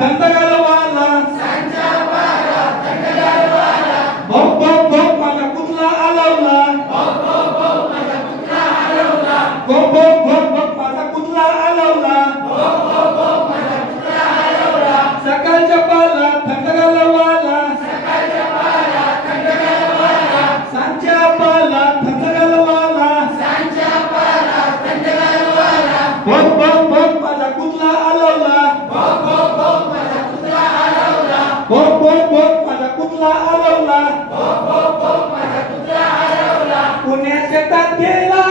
थंडगारवाला भोक भोक भोक माझा कुत्रा आलवला भोक भोक भोक भोक माझा कुत्रा आलवला सकाळच्या पाला थंडगारवाला सांच्या पाला थंडगारवाला भोक भोक भोक माझा कुत्रा आलवला भोक भोक भोक माझा कुत्रा आलवला पुण्या शेतात गेला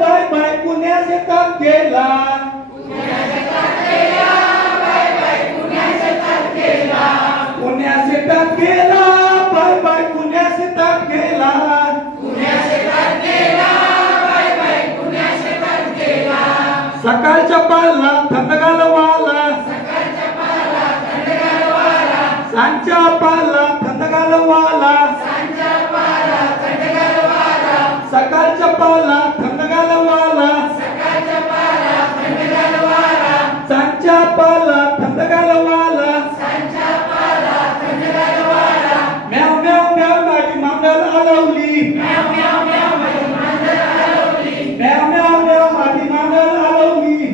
बाय बाय पुण्या शेतात गेला पुण्या शेतात गेला बाय बाय पुण्या शेतात गेला सकाळच्या पाला थंडगारवाला सांच्या पाला थंडगारवाला सकाळच्या पाला थंडगारवाला सांच्या पाला थंडगारवाला म्याव म्याव म्याव माझी मांगल आलवली म्याव म्याव म्याव माझी मांगल आलवली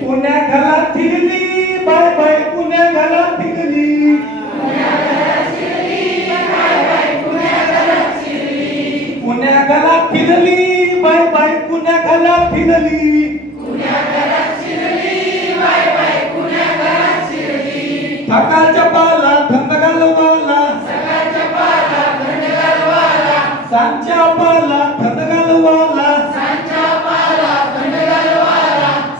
पुण्या घरात फिरली बाय बाय पुण्या घरात फिरली पुण्या घरात फिरली बाय बाय पुण्या घरात फिरली सकाळच्या पाला थंडगारवाला सांच्या पाला थंडगारवाला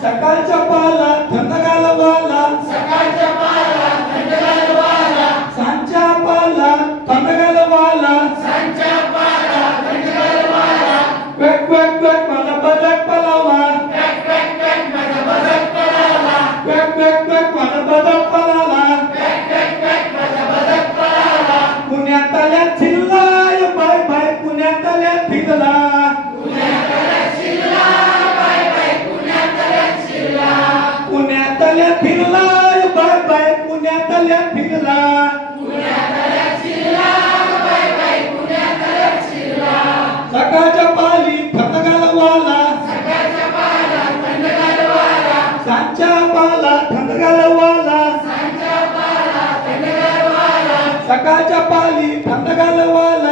सकाळच्या पाला थंडगारवाला सांच्या पाला थंडगारवाला क्वॅक क्वॅक क्वॅक माझा बदक पळाला क्वॅक क्वॅक क्वॅक माझा बदक पळाला पुण्यातल्या चिल्लाय बाय बाय पुण्यातल्या फिरला पुण्यातल्या फिरलाय बाय बाय पुण्यातल्या फिरला सकाळच्या पाली थंडगारवाला सांच्या पाला थंडगारवाला सकाळच्या पाली थंडगारवाला